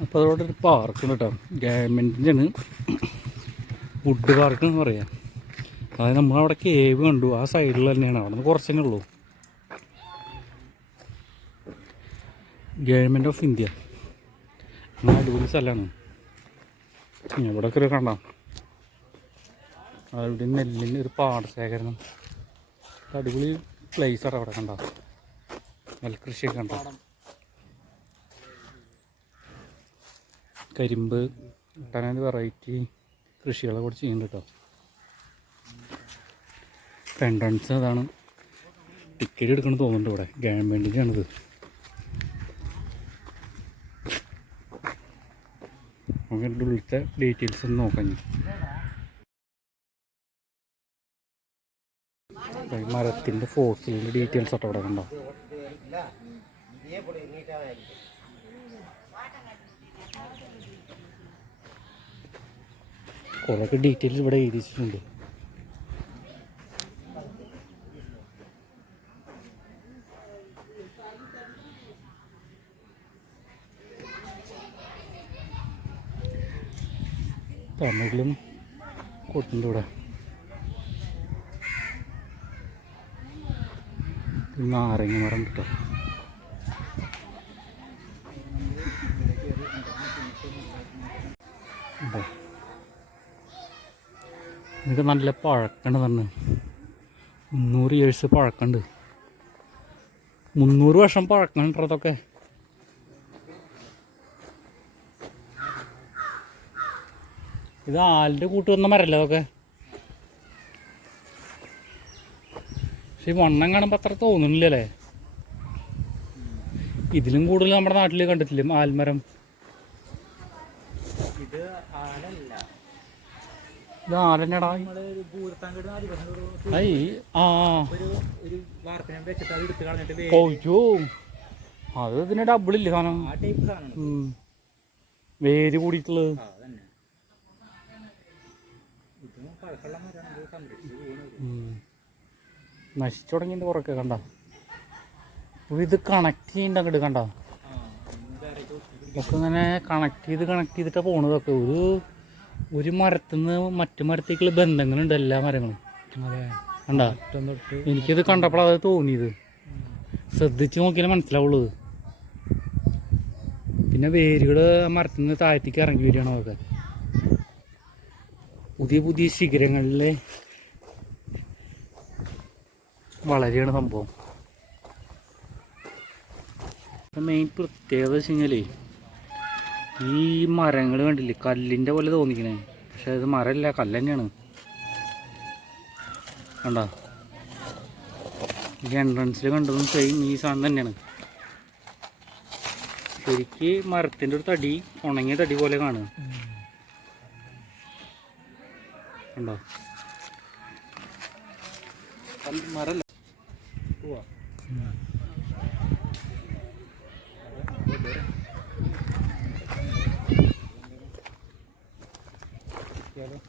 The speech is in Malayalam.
അപ്പോൾ അതോടെ ഒരു പാർക്ക് ഉണ്ട് കേട്ടോ ഗവൺമെന്റിന്റെ ആണ് വുഡ് പാർക്ക് എന്ന് പറയാം. അതായത് നമ്മളവിടെ കേവ് കണ്ടു. ആ സൈഡിൽ തന്നെയാണ്. അവിടെ നിന്ന് കുറച്ചേ ഉള്ളൂ ഗവൺമെന്റ് ഓഫ് ഇന്ത്യ അടിപൊളി സ്ഥലമാണ് ഇവിടെ ഒക്കെ കണ്ടാം. അവിടെ നെല്ലിന്റെ ഒരു പാടശേഖരണം അടിപൊളി പ്ലേസ് ആണ് അവിടെ കണ്ടോ. നെൽകൃഷിയൊക്കെ കണ്ടോ. കരിമ്പ് ഒട്ടനവധി വെറൈറ്റി കൃഷികളെ കൂടെ ചെയ്യുന്നുണ്ട് കേട്ടോ എൻട്രൻസ് അതാണ് ടിക്കറ്റ് എടുക്കണം തോന്നുന്നുണ്ട് ഇവിടെ. ഗവൺമെന്റിന്റെ ആണിത്. നമുക്ക് ഉള്ളിലത്തെ ഡീറ്റെയിൽസ് ഒന്ന് നോക്കാം ഞാൻ മരത്തിന്റെ ഫോസിലിന്റെ ഡീറ്റെയിൽസ് ഒക്കെ ഇവിടെ കണ്ടോ? കുറേയൊക്കെ ഡീറ്റെയിൽസ് ഇവിടെ എഴുതിച്ചിട്ടുണ്ട് തമിഴിലും കൊട്ടുണ്ട് ഇവിടെ. നാരങ്ങ മരം കേട്ടോ. ഉണ്ടോ ഇതൊക്കെ നല്ല പഴക്കണ്ട് തന്നെ മുന്നൂറ് ഇയേഴ്സ് പഴക്കണ്ട് മുന്നൂറ് വർഷം പഴക്കണ്ടതൊക്കെ ഇത് ആലിന്റെ കൂട്ട് വന്ന മരല്ലേ അതൊക്കെ? പക്ഷെ ഈ വണ്ണം കാണുമ്പോൾ അത്ര തോന്നുന്നില്ലല്ലേ? ഇതിലും കൂടുതൽ നമ്മുടെ നാട്ടിൽ കണ്ടിട്ടില്ലേ ആൽമരം? ഇത് ആനല്ല ഇത് ആലെന്നടാ ഐ ആ. കോയ്യോ അത് ഇതിന് ഡബിൾ ഇല്ല സാധനം. വേര് കൂടിയിട്ടുള്ളത്. നശിച്ചു തുടങ്ങിയിട്ട് കുറക്കെ കണ്ട. ഇത് കണക്ട് ചെയ്യണ്ട അങ്ങോട്ട് കണ്ട. ഒക്കെ ഇങ്ങനെ കണക്ട് ചെയ്ത് കണക്ട് ചെയ്തിട്ടാണ് പോണതൊക്കെ ഒരു ഒരു മരത്തുനിന്ന് മറ്റു മരത്തേക്കുള്ള ബന്ധങ്ങളുണ്ട് എല്ലാ മരങ്ങളും. അതെ. എനിക്കത് കണ്ടപ്പോൾ അത് തോന്നിയത്. ശ്രദ്ധിച്ച് നോക്കിയാൽ മനസ്സിലാവുള്ളൂ. പിന്നെ വേരുകൾ ആ മരത്തിൽ നിന്ന് താഴത്തേക്ക് ഇറങ്ങി വരികയാണ് അതൊക്കെ. പുതിയ പുതിയ ശിഖരങ്ങളിൽ വളരെയാണ് സംഭവം. മെയിൻ പ്രത്യേകത വെച്ച് കഴിഞ്ഞാലേ ഈ മരങ്ങൾ കണ്ടില്ലേ? കല്ലിന്റെ പോലെ തോന്നിക്കണേ. പക്ഷെ ഇത് മരമല്ല കല്ല് തന്നെയാണ്. കണ്ടോ? ഈ എൻട്രൻസിൽ കണ്ടതും സെയിം ഈ സാധനം തന്നെയാണ്. ശരിക്ക് മരത്തിന്റെ ഒരു തടി ഉണങ്ങിയ തടി പോലെ കാണുക കണ്ടോ? മരല്ല പോവാ. gelin.